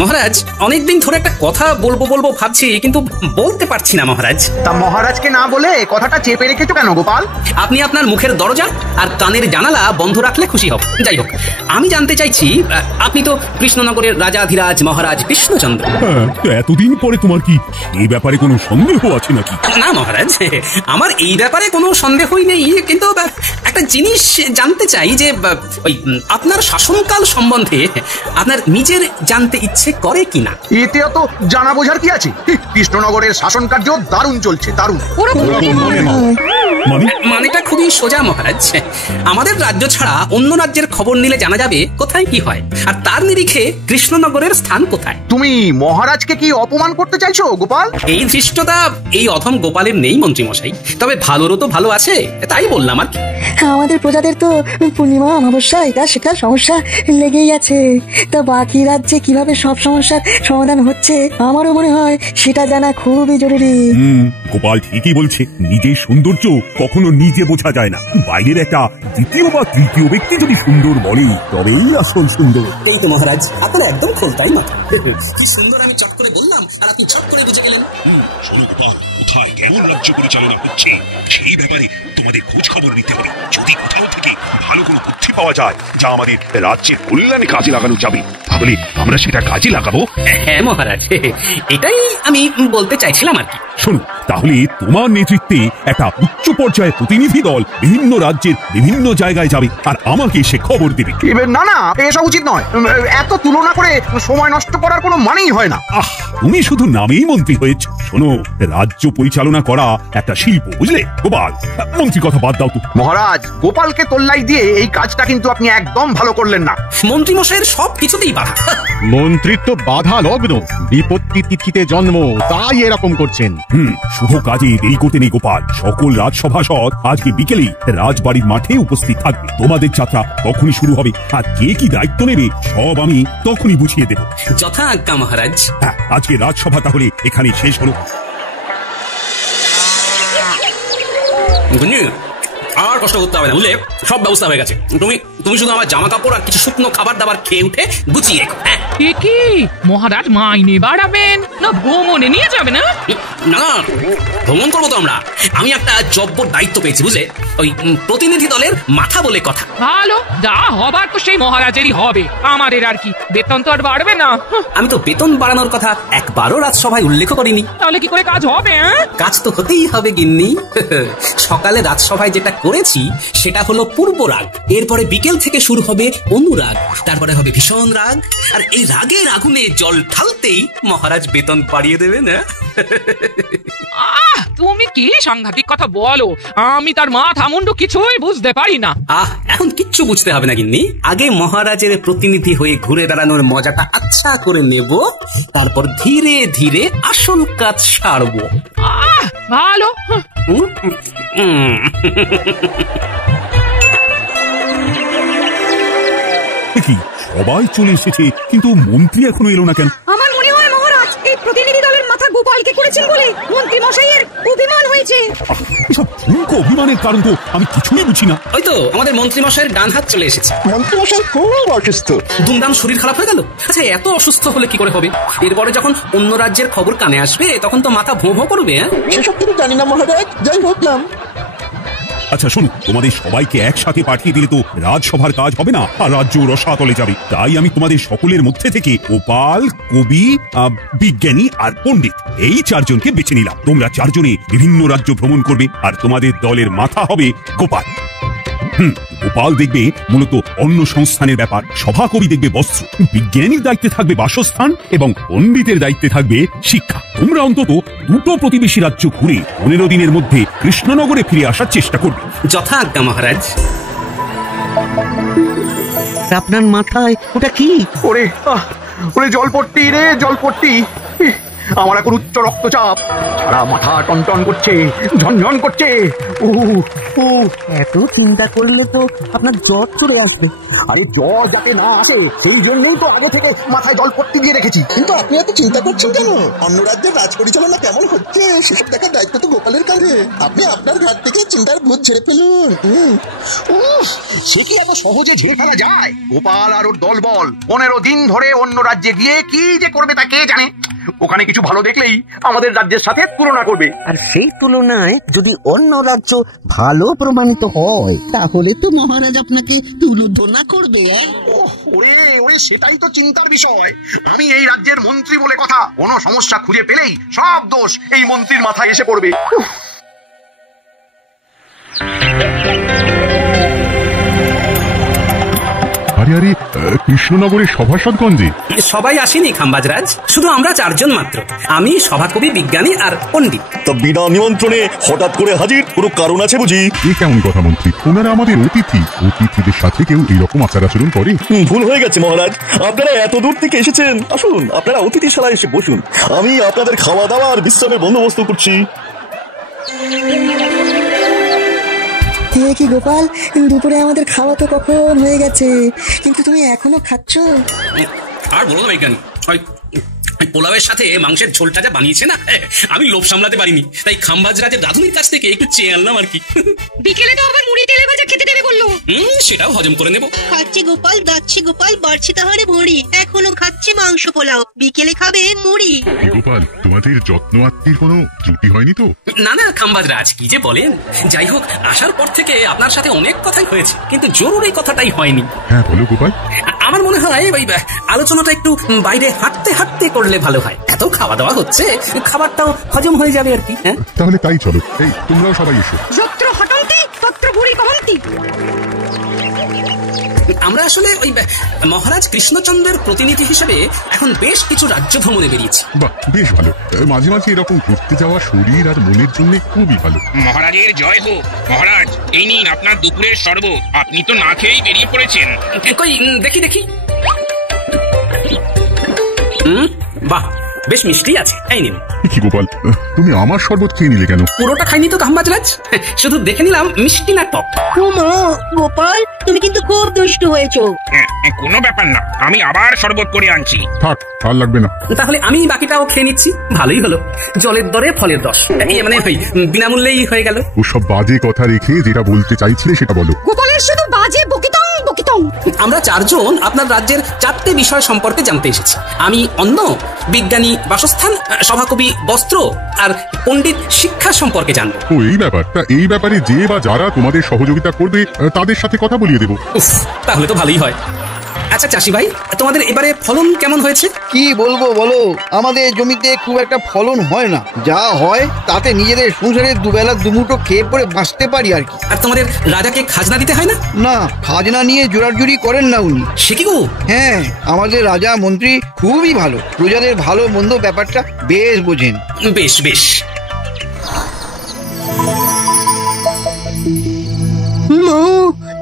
মহারাজ, অনেকদিন ধরে একটা কথা বলবো বলবো ভাবছি, কিন্তু বলতে পারছি না মহারাজ। তা মহারাজকে না বলে কথাটা চেপে রেখেছো কেন গোপাল? আপনি আপনার মুখের দরজা আর কানের জানালা বন্ধ রাখলে খুশি হব। যাই হোক, আমি জানতে চাইছি, আপনি তো কৃষ্ণনগরের রাজাধিরাজ মহারাজ কৃষ্ণচন্দ্র। এতদিন পরে তোমার কি এই ব্যাপারে কোনো সন্দেহ আছে নাকি? না মহারাজ, আমার এই ব্যাপারে কোনো সন্দেহই নেই, কিন্তু একটা জিনিস জানতে চাই যে ওই আপনার শাসনকাল সম্বন্ধে আপনার নিজের জানতে ইচ্ছে করে কিনা। এতে অত জানা বোঝার কি আছে? কৃষ্ণনগরের শাসন কার্য দারুণ চলছে, দারুণ। মানেটা খুবই সোজা মহারাজ। আমাদের রাজ্য ছাড়া অন্য রাজ্যের খবর নিলে জানা যাবে কোথায় কি হয়, আর তার নিরিখে কৃষ্ণনগরের স্থান কোথায়। তুমি মহারাজকে কি অপমান করতে চাইছো গোপাল? এই ধৃষ্টতা এই অধম গোপালের নেই মন্ত্রী মশাই, তবে ভালোরও তো ভালো আছে, তাই বললাম আর কি। আমাদের প্রজাদের তো পূর্ণিমা অমাবস্যা এটা সেটা সমস্যা লেগেই আছে। তা বাকি রাজ্যে কিভাবে সব সমস্যার সমাধান হচ্ছে আমারও মনে হয় সেটা জানা খুবই জরুরি। গোপাল ঠিকই বলছে, নিজের সৌন্দর্য কখনো নিজে বোঝা যায় না, বাইরের একটা দ্বিতীয় বা তৃতীয় ব্যক্তি যদি সুন্দর বলে তবেই আসল সুন্দর। এই তো মহারাজ, আপনার একদম খোলতাই মাথা। কি সুন্দর আমি চট করে বললাম আর আপনি চট করে বুঝে গেলেন। শোনো গোপাল, কোথায় কেমন রাজ্য পরিচালনা হচ্ছে সেই ব্যাপারে তোমাদের খোঁজ খবর নিতে হবে। যদি কোথাও থেকে ভালো কোনো বুদ্ধি পাওয়া যায় যা আমাদের রাজ্যের কল্যাণে কাজে লাগানো যাবে, তাহলে আমরা সেটা কাজে লাগাবো। হ্যাঁ মহারাজ, এটাই আমি বলতে চাইছিলাম আর কি। শোনো, তাহলে তোমার নেতৃত্বে একটা উচ্চ পর্যায়ের প্রতিনিধি দল বিভিন্ন রাজ্যের বিভিন্ন জায়গায় যাবে আর আমাকে সে খবর দেবে। না না, এসব উচিত নয়। এত তুলনা করে সময় নষ্ট করার কোনো মানেই হয় না। তুমি শুধু নামেই মন্ত্রী হয়েছ। শোনো, রাজ্য পরিচালনা করা একটা শিল্প, বুঝলে গোপাল? মন্ত্রী কথা বাদ দাও তো। মহারাজ, গোপালকে তোল্লাই দিয়ে এই কাজটা কিন্তু আপনি একদম ভালো করলেন না। মন্ত্রী মশাইয়ের সব কিছুতেই বাধা। মন্ত্রিত্ব বাধা লগ্ন, বিপত্তি তিথিতে জন্ম, তাই এরকম করছেন। শুভ কাজে দেরি করতে নেই গোপাল। সকল রাজসভাসদ আজকে বিকেলে রাজবাড়ির মাঠে উপস্থিত থাকবে। তোমাদের যাত্রা তখনই শুরু হবে, আর কে কি দায়িত্ব নেবে সব আমি তখনই বুঝিয়ে দেব। যথা আজ্ঞা মহারাজ। হ্যাঁ, আজকে রাজসভা তাহলে এখানে শেষ হলো। আর কষ্ট করতে হবে না, বুঝলে? সব ব্যবস্থা হয়ে গেছে। তুমি শুধু আমার জামা কাপড় আর কিছু শুকনো খাবার দাবার খেয়ে উঠে গুছিয়ে রেখো। কি মহারাজ মাইনে বাড়াবেন না ভ্রমণে নিয়ে যাবে না? না, ভ্রমণ করবো তো আমরা। আমি একটা জব্বর দায়িত্ব পেয়েছি, বুঝলে? ওই প্রতিনিধি দলের মাথা বলে কথা। ভালো, যা হবার তো সেই মহারাজেরই হবে, আমাদের আর কি। বেতন তো আর বাড়বে না। আমি তো বেতন বাড়ানোর কথা একবারও রাজসভায় উল্লেখ করিনি। তাহলে কি করে কাজ হবে? কাজ তো হতেই হবে গিন্নি। সকালে রাজসভায় যেটা করেছি সেটা হলো পূর্ব রাগ, এরপরে বিকেল থেকে শুরু হবে অনুরাগ, তারপরে হবে ভীষণ রাগ, আর এই রাগের আগুনে জল ঢালতেই মহারাজ বেতন বাড়িয়ে দেবেন। তুমি কি সাংঘাতিক কথা বলো, আমি তার মাথা মুন্ডু কিছুই বুঝতে পারি না। এখন কিচ্ছু বুঝতে হবে না গিন্নি, আগে মহারাজের প্রতিনিধি হয়ে ঘুরে দাঁড়ানোর মজাটা আচ্ছা করে নেব, তারপর ধীরে ধীরে আসল কাজ সারবো। ভালো। কি সবাই চলে এসেছে, কিন্তু মন্ত্রী এখনো এলো না কেন? আমার মনে হয় মহারাজ এই প্রতিনিধি দলের মাথা গোপালকে করেছেন বলে মন্ত্রী মশাইয়ের অভিমান হয়েছে। এসব ঠুনকো অভিমানের কারণ তো আমি কিছুই বুঝি না। ওই তো আমাদের মন্ত্রী মশাইয়ের ডান হাত চলে এসেছে। মন্ত্রী মশাই খুব অসুস্থ, দুমদাম শরীর খারাপ হয়ে গেল। আচ্ছা, এত অসুস্থ হলে কি করে হবে? এরপরে যখন অন্য রাজ্যের খবর কানে আসবে তখন তো মাথা ভোঁ ভোঁ করবে। সেসব কিন্তু জানি না মহারাজ, যাই হোক নাম। আচ্ছা শোনো, তোমাদের সবাইকে একসাথে পাঠিয়ে দিলে তো রাজসভার কাজ হবে না, আর রাজ্য রসাতলে যাবে। তাই আমি তোমাদের সকলের মধ্যে থেকে গোপাল, কবি, বিজ্ঞানী আর পণ্ডিত এই চারজনকে বেছে নিলাম। তোমরা চারজনে বিভিন্ন রাজ্য ভ্রমণ করবে, আর তোমাদের দলের মাথা হবে গোপাল। গোপাল দেখবে মূলত অন্য সংস্থানের ব্যাপার, সভাকবি দেখবে বস্ত্র, বিজ্ঞানীর দায়িত্বে থাকবে বাসস্থান, এবং পণ্ডিতের দায়িত্বে থাকবে শিক্ষা। তোমরা অন্তত দুটো প্রতিবেশী রাজ্য ঘুরে 15 দিনের মধ্যে কৃষ্ণনগরে ফিরে আসার চেষ্টা করবে। যথা আজ্ঞা মহারাজ। আপনার মাথায় ওটা কি? ওরে জলপট্টি রে, জলপট্টি। আমার এখন উচ্চ রক্তচাপ, সারা মাথা টনটন করছে, ঝনঝন করছে। এত চিন্তা করলে তো আপনার জ্বর চলে আসবে। আরে জ্বর যাতে না আসে সেই জন্যই তো আগে থেকে মাথায় জল পট্টি দিয়ে রেখেছি। কিন্তু আপনি এত চিন্তা করছেন কেন? অন্য রাজ্যের রাজ পরিচালনা কেমন হচ্ছে সেসব দেখার দায়িত্ব তো গোপালের কাঁধে। আপনি আপনার ঘাট থেকে চিন্তার ভূত ঝেড়ে ফেলুন। সে কি এত সহজে ঝেড়ে ফেলা যায়? গোপাল আর ওর দলবল 15 দিন ধরে অন্য রাজ্যে গিয়ে কি যে করবে তা কে জানে। ওখানে কিছু ভালো দেখলেই আমাদের রাজ্যের সাথে তুলনা করবে, আর সেই তুলনায় যদি অন্য রাজ্য ভালো প্রমাণিত হয় তাহলে তো মহারাজ আপনাকে তুলোধনা করবে। ওরে ওরে, সেটাই তো চিন্তার বিষয়। আমি এই রাজ্যের মন্ত্রী বলে কথা, কোনো সমস্যা খুঁজে পেলেই সব দোষ এই মন্ত্রীর মাথায় এসে পড়বে। আরে আরে, কৃষ্ণনগরের সভাসদগঞ্জে সবাই আসেনি খাম্বাজরাজ, শুধু আমরা 4 জন মাত্র। আমি সভাকবি, বিজ্ঞানী আর পণ্ডিত। তা বিনা নিমন্ত্রণে হঠাৎ করে হাজির, কোনো কারণ আছে বুঝি? এ কেমন কথা মন্ত্রী? ওনারা আমাদের অতিথি, অতিথিদের সাথে কেউ এইরকম আচার আচরণ করে? ভুল হয়ে গেছে মহারাজ, আপনারা এত দূর থেকে এসেছেন, আসুন আপনারা অতিথিশালায় এসে বসুন, আমি আপনাদের খাওয়া দাওয়া আর বিশ্রামের বন্দোবস্ত করছি। কি গোপাল, দুপুরে আমাদের খাওয়া তো কখন হয়ে গেছে, কিন্তু তুমি এখনো খাচ্ছ? আর বলো না বিজ্ঞানী, পোলাওয়ের সাথে মাংসের ঝোলটা যা বানিয়েছে না, আমি লোভ সামলাতে পারিনি, তাই খাম্বাজরাজের রাধুনির কাছ থেকে একটু চেয়ে আনলাম আর কি। বিকেলে তো আবার মুড়ি তেলে ভাজা খেতে দেবে বললো। সেটাও হজম করে নেব। খাচ্ছে গোপাল, যাচ্ছে গোপাল, বাড়ছে তাহলে ভুঁড়ি, এখনো খাচ্ছে মাংস পোলাও, বিকেলে খাবে মুড়ি। গোপাল, তোমাদের যত্ন আত্মীর কোনো ত্রুটি হয়নি তো? না না খাম্বাজরাজ, কি যে বলেন। যাই হোক, আসার পর থেকে আপনার সাথে অনেক কথাই হয়েছে, কিন্তু জরুরি কথাটাই হয়নি। হ্যাঁ বলো গোপাল। আমার মনে হয় ওই আলোচনাটা একটু বাইরে হাঁটতে হাঁটতে করলে ভালো হয়। এত খাওয়া দাওয়া হচ্ছে, খাবারটাও হজম হয়ে যাবে আর কি। তাহলে তাই চলো, এই তোমরাও সবাই এসো। যত্র হটন্তি তত্র ভুঁড়ি কমন্তি। আমরা আসলে ওই মহারাজ কৃষ্ণচন্দ্রের প্রতিনিধি হিসেবে এখন বেশ কিছু রাজ্য ভ্রমণে বেরিয়েছি। বাহ, বেশ ভালো। মাঝে মাঝে এরকম ঘুরতে যাওয়া শরীর আর মনের জন্য খুবই ভালো। মহারাজের জয় হোক। মহারাজ, এই নিন আপনার দুপুরের শরবত, আপনি তো না খেয়েই বেরিয়ে পড়েছেন। কই দেখি দেখি। বাহ, বেশ মিষ্টি আছে, এই নিন। কি গোপাল, তুমি আমার শরবত খেয়ে নিলে কেন? পুরোটা খাইনি তো খাম্বাজরাজ, শুধু দেখে নিলাম মিষ্টি না টক। গোপাল, তুমি কিন্তু খুব দুষ্ট হয়েছো। কোনো ব্যাপার না, আমি আবার শরবত করে আনছি। থাক, আর লাগবে না। তাহলে আমি বাকিটাও খেয়ে নিচ্ছি। ভালোই হলো, জলের দরে ফলের রস, মানে বিনামূল্যেই হয়ে গেল। ওসব বাজে কথা রেখে যেটা বলতে চাইছিলে সেটা বলো। গোপালের শুধু বাজে বকিতং বকিতং। আমরা 4 জন আপনার রাজ্যের 4টে বিষয় সম্পর্কে জানতে এসেছি। আমি অন্ন, বিজ্ঞানী বাসস্থান, সভাকবি বস্ত্র আর পণ্ডিত শিক্ষা সম্পর্কে জানবো। ও এই ব্যাপার, তা এই ব্যাপারে যে বা যারা তোমাদের সহযোগিতা করবে তাদের সাথে কথা বলিয়ে দেবো। তাহলে তো ভালোই হয়। আচ্ছা চাষি ভাই, তোমাদের এবারে ফলন কেমন হয়েছে? কি বলবো বলো, আমাদের জমিতে খুব একটা ফলন হয় না, যা হয় তাতে নিজেদের সংসারে দুবেলা দুমুঠো খেয়ে পরে বাঁচতে পারি আর কি। আর তোমাদের রাজাকে খাজনা দিতে হয় না? না, খাজনা নিয়ে জোরাজুরি করেন না উনি। সে কি গো? হ্যাঁ, আমাদের রাজা মন্ত্রী খুবই ভালো, প্রজাদের ভালো মন্দ ব্যাপারটা বেশ বোঝেন। বেশ বেশ।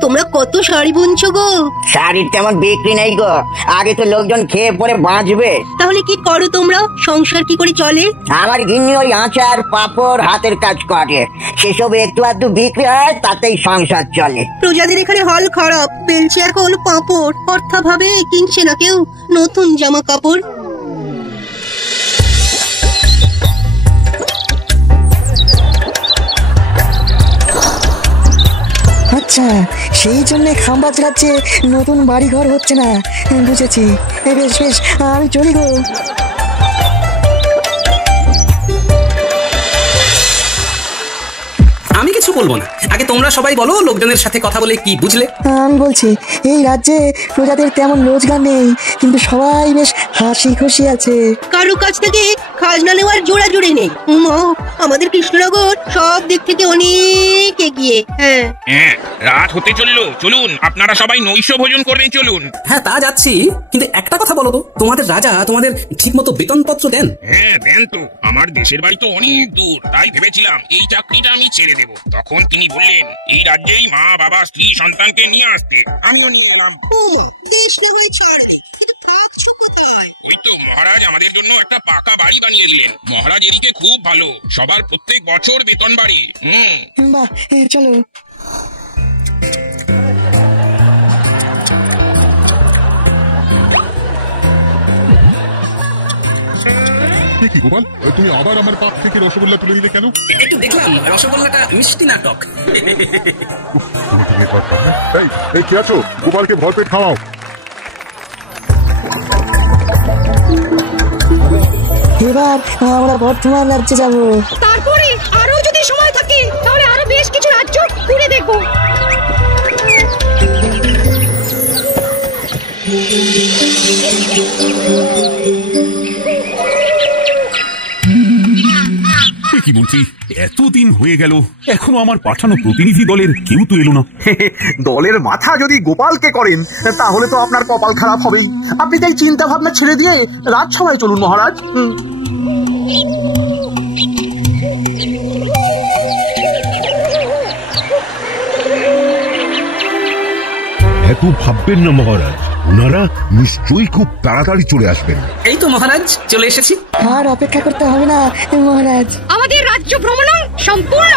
তোমরা কত শাড়ি বুনছো গো? শাড়ির তেমন বিক্রি নেই গো, আগে তো লোকজন খেয়ে পরে বাঁচবে। তাহলে কি করো তোমরা? সংসার কি করে চলে? আমার গিন্নি ওই আচার পাপড় হাতের কাজ করে, সেসব একটু আধটু বিক্রি হয়, তাতেই সংসার চলে। প্রজাদের এখানে হাল খারাপ, পেলছে এখন পাপড়, অর্থাভাবে কিনছে না কেউ নতুন জামা কাপড়। আচ্ছা, সেই জন্য খাম্বাজ রাজ্যে নতুন বাড়ি ঘর হচ্ছে না, বুঝেছি। বেশ বেশ, আমি চলি গো। আমি কিছু বলবো না, আগে তোমরা সবাই বলো লোকজনের সাথে কথা বলে কি বুঝলে। আমি বলছি, এই রাজ্যে প্রজাদের তেমন রোজগার নেই, কিন্তু সবাই বেশ হাসি খুশি আছে। কারো কাছ থেকে খাজনা নেওয়ার জোড়াজুড়ি নেই। আমাদের কৃষ্ণনগর সব দিক থেকে অনেক এগিয়ে। হ্যাঁ, রাত হতে চললো, চলুন আপনারা সবাই নৈশ ভোজন করবেন, চলুন। হ্যাঁ তা যাচ্ছি, কিন্তু একটা কথা বলো তো, তোমাদের রাজা তোমাদের ঠিক মতো বেতনপত্র দেন? হ্যাঁ দেন তো, আমার দেশের বাড়ি তো অনেক দূর, তাই ভেবেছিলাম এই চাকরিটা আমি ছেড়ে দেব। তখন তিনি বললেন এই রাজ্যেই মা বাবা স্ত্রী সন্তানকে নিয়ে আসতে। আমিও নিয়ে এলাম। মহারাজ আমাদের জন্য একটা পাকা বাড়ি বানিয়ে দিলেন। মহারাজ এদিকে খুব ভালো, সবার প্রত্যেক বছর বেতন বাড়ে। বাহ, চলো। কি গোপাল, তুমি আবার আমার পাক থেকে রসগোল্লা তুলে নিলে কেন? একটু দেখলাম রসগোল্লাটা মিষ্টি নাটক। এই কি আছো, গোপালকে ভরপেট খাওয়াও। এবার আমরা বর্ধমান রাজ্যে যাব। তারপরে আরো যদি সময় থাকে তাহলে আরো বেশ কিছু রাজ্য ঘুরে দেখবো। কি মন্ত্রী, এতদিন হয়ে গেল এখনো আমার পাঠানো প্রতিনিধি দলের কেউ তো এলো না। দলের মাথা যদি গোপালকে করেন তাহলে তো আপনার কপাল খারাপ হবেই। আপনি তাই চিন্তা ভাবনা ছেড়ে দিয়ে রাজসভায় চলুন মহারাজ। এত ভাববেন না মহারাজ, ওনারা নিশ্চয়ই খুব তাড়াতাড়ি চলে আসবেন। এই তো মহারাজ চলে এসেছি। আর অপেক্ষা করতে হবে না মহারাজ, আমাদের রাজ্য ভ্রমণ সম্পূর্ণ।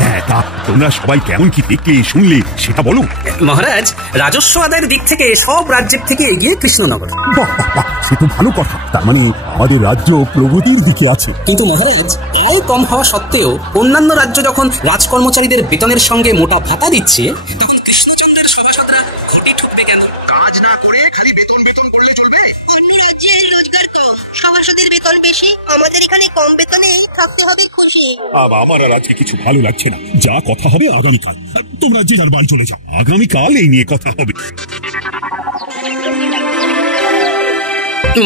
হ্যাঁ, তা তোমরা সবাই কেমন কি দেখলে শুনলে সেটা বলো। মহারাজ, রাজস্ব আদায়ের দিক থেকে সব রাজ্যের থেকে এগিয়ে কৃষ্ণনগর। সে তো ভালো কথা, তার মানে আমাদের রাজ্য প্রগতির দিকে আছে। কিন্তু মহারাজ, আয় কম হওয়া সত্ত্বেও অন্যান্য রাজ্য যখন রাজকর্মচারীদের বেতনের সঙ্গে মোটা ভাতা দিচ্ছে, তখন কৃষ্ণচন্দ্রের সভাসদরা ঘটি ঠুকবে কেন? কাজ না করে খালি বেতন বেতন করলে চলবে? অন্য রাজ্যে রোজগার কম, সভাসদের বেতন বেশি, আমাদের এখানে কম বেতনেই থাকতে হবে খুশি। আমার আর আজকে কিছু ভালো লাগছে না। যা কথা হবে আগামীকাল। তোমরা যে যার বাড়ি চলে যাও, আগামীকাল এই নিয়ে কথা হবে।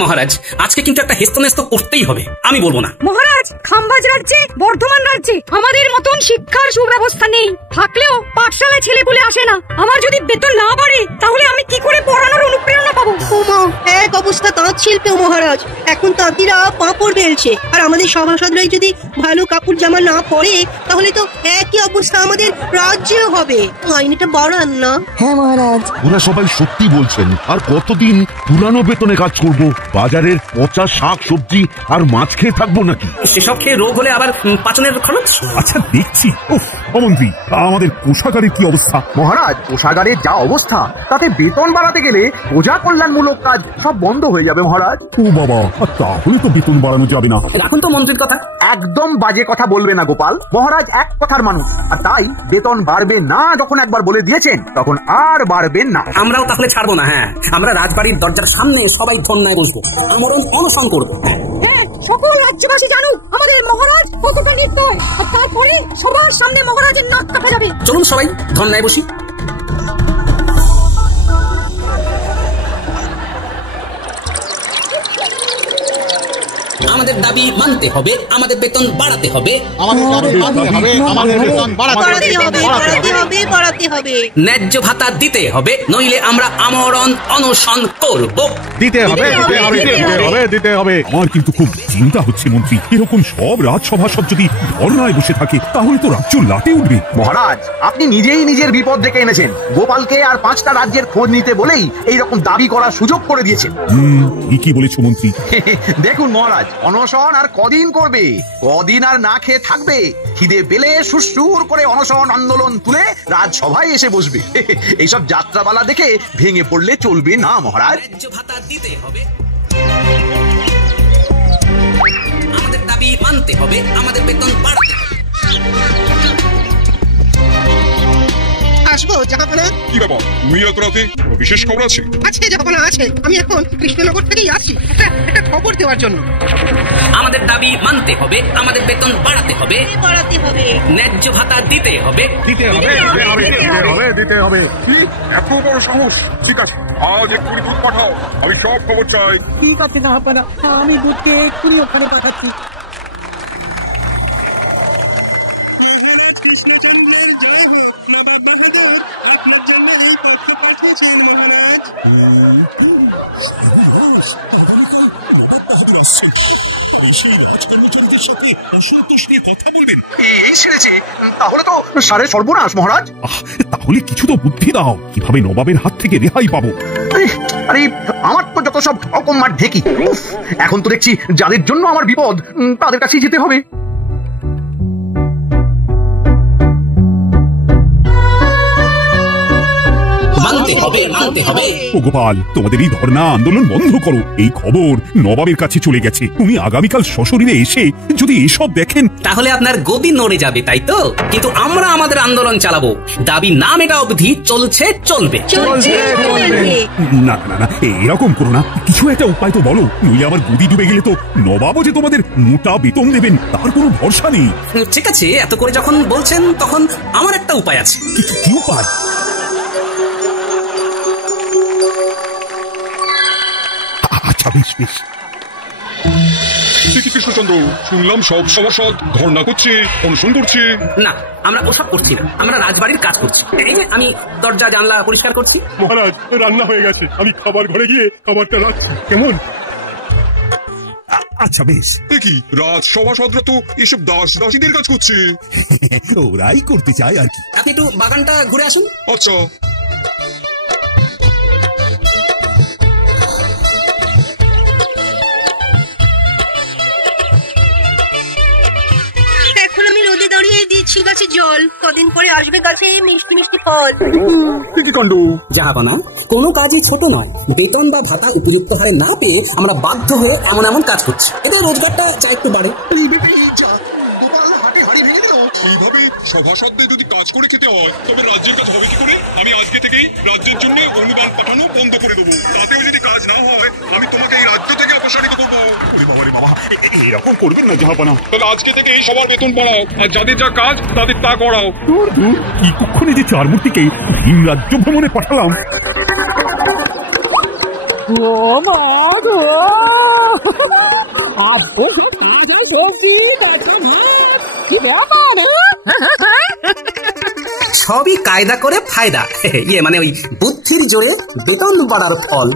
মহারাজ, আজকে কিন্তু একটা হেস্তনেস্ত করতেই হবে, আমি বলবো না। মহারাজ, খাম্বাজ রাজ্যে, বর্ধমান রাজ্যে আমাদের মতন শিক্ষার সুব্যবস্থা নেই। থাকলেও পাঠশালায় ছেলে পুলে আসে না। আমার যদি বেতন না বাড়ে তাহলে আমি কি করে পড়ানোর অনুপ্রেরণা পাবো? ওমা, এক অবস্থা তাঁত শিল্পে মহারাজ। এখন তাঁতিরা পাঁপড় বেলছে, আর আমাদের সভাসদরাই যদি ভালো কাপড় জামা না পরে তাহলে তো একই অবস্থা আমাদের রাজ্যেও হবে। আইনটা বাড়ান না। হ্যাঁ মহারাজ, ওরা সবাই সত্যি বলছেন। আর কতদিন পুরানো বেতনে কাজ করব? বাজারের পচা শাক সবজি আর মাছ খেয়ে থাকবো নাকি? সেসব খেয়ে রোগ হলে আবার পাচনের খরচ। আচ্ছা দেখছি। অমন্ত্রী, আমাদের কোষাগারের কি অবস্থা? মহারাজ, কোষাগারের যা অবস্থা তাতে বেতন বাড়াতে গেলে প্রজা কল্যাণমূলক কাজ সব বন্ধ হয়ে যাবে মহারাজ। ও বাবা, তাহলে তো বেতন বাড়ানো যাবে না। রাখুন তো মন্ত্রীর কথা। একদম বাজে কথা বলবে না গোপাল। মহারাজ এক কথার মানুষ, আর তাই বেতন বাড়বে না যখন একবার বলে দিয়েছেন তখন আর বাড়বেন না। আমরাও তাহলে ছাড়বো না। হ্যাঁ, আমরা রাজবাড়ির দরজার সামনে সবাই ধন্যায় বসবো, আমরণ অনশন করবো। হ্যাঁ, সকল রাজ্যবাসী জানুক আমাদের মহারাজ কতটা নির্দয়, আর তারপরে সবার সামনে মহারাজের নাক কাটা যাবে। চলুন সবাই ধন্যায় বসি। আমাদের দাবি মানতে হবে, আমাদের বেতন বাড়াতে হবে, ন্যায্য ভাতা দিতে হবে, নইলে আমরা আমরণ অনশন করব। দিতে হবে। আমার কিন্তু খুব চিন্তা হচ্ছে মন্ত্রী, এরকম সব রাজসভাসদ যদি ধর্নায় বসে থাকে তাহলে তো রাজ্য লাটে উঠবে। মহারাজ, আপনি নিজেই নিজের বিপদ ডেকে এনেছেন। গোপালকে আর 5টা রাজ্যের খোঁজ নিতে বলেই এইরকম দাবি করার সুযোগ করে দিয়েছেন। ঠিকই বলেছো মন্ত্রী। দেখুন মহারাজ, অনশন আর কদিন করবে? কদিন আর না খেয়ে থাকবে? খিদে পেলে সুরসুর করে অনশন আন্দোলন তুলে রাজসভায় এসে বসবে। এইসব যাত্রাপালা দেখে ভেঙে পড়লে চলবে না মহারাজ। ভাতা দিতে হবে, আমাদের দাবি মানতে হবে, আমাদের বেতন বাড়াতে হবে। আসবো জাহাপনা। কি ব্যাপার, তুমি এত রাতে? কোনো বিশেষ খবর আছে? আছে জাহাপনা, আছে। আমি এখন কৃষ্ণনগর থেকেই আসি একটা খবর দেওয়ার জন্য। আমাদের দাবি মানতে হবে, আমাদের বেতন বাড়াতে হবে, ন্যায্য ভাতা দিতে হবে। এত বড় সাহস! ঠিক আছে, আজ এক্ষুনি দুধ পাঠাও, আমি সব খবর চাই। ঠিক আছে জাহাপনা, আমি দুধকে এক্ষুনি ওখানে পাঠাচ্ছি। তাহলে তো সারে সর্বনাশ মহারাজ। তাহলে কিছু তো বুদ্ধি দাও, কিভাবে নবাবের হাত থেকে রেহাই পাবো? আরে আমার তো যত সব ঠকম্মার ঢেকি। উফ, এখন তো দেখছি যাদের জন্য আমার বিপদ তাদের কাছেই যেতে হবে। ও গোপাল, তোমাদের এই ধর্ণা আন্দোলন বন্ধ করো। এই খবর নবাবের কাছে চলে গেছে। তুমি আগামীকাল সশরীরে এসে যদি এসব দেখেন, তাহলে আপনার গদি নড়ে যাবে, তাই তো? কিন্তু আমরা আমাদের আন্দোলন চালাবো, দাবি না মেটা অবধি চলছে চলবে। না না না, এরকম করো না। কিছু একটা উপায় তো বলো, নইলে আমার গদি ডুবে গেলে তো নবাবও যে তোমাদের মোটা বেতন দেবেন তার কোনো ভরসা নেই। ঠিক আছে, এত করে যখন বলছেন তখন আমার একটা উপায় আছে। কি উপায়? আচ্ছা, বেশ বেশ। কৃষ্ণচন্দ্র, শুনলাম সব সভাসদ ধর্ণা করছে, অনশন করছে। না, আমরা ওসব করছি না, আমরা রাজবাড়ির কাজ করছি। এই যে আমি দরজা জানলা পরিষ্কার করছি। মহারাজ, রান্না হয়ে গেছে, আমি খাবার ঘরে গিয়ে খাবারটা রাখছি, কেমন? আচ্ছা বেশ। দেখি, রাজসভাসদরা তো এসব দাসীদের কাজ করছে। ওরাই করতে চায় আর কি। আপনি একটু বাগানটা ঘুরে আসুন। আচ্ছা। দিচ্ছি গাছে জল, কদিন পরে আসবে গাছে মিষ্টি মিষ্টি ফল। কি কাণ্ড! জাহাপনা, কোনো কাজই ছোট নয়। বেতন বা ভাতা উপযুক্ত হারে না পেয়ে আমরা বাধ্য হয়ে এমন এমন কাজ করছি, এতে রোজগারটা চাই একটু বাড়ে। এইভাবে সভাসদদের যদি কাজ করে খেতে হয় তবে রাজ্যের কাজ হবে কি করে? আমি আজকে থেকেই রাজ্যের জন্য অনুদান পাঠানো বন্ধ করে দেবো। তাতেও যদি কাজ না হয় আমি তোমাকে এই রাজ্য থেকে অপসারিত করবো। বাবা, এরকম করবেন না জাহাপানা। তাহলে আজকে থেকে এই সবার বেতন বাড়াও, আর যাদের যা কাজ তাদের তা করাও। কি কখনই যে চার মূর্তিকে ভিন রাজ্য ভ্রমণে পাঠালাম। সবই কায়দা করে ফায়দা। মানে ওই বুদ্ধির জোরে বেতন বাড়ার ফল।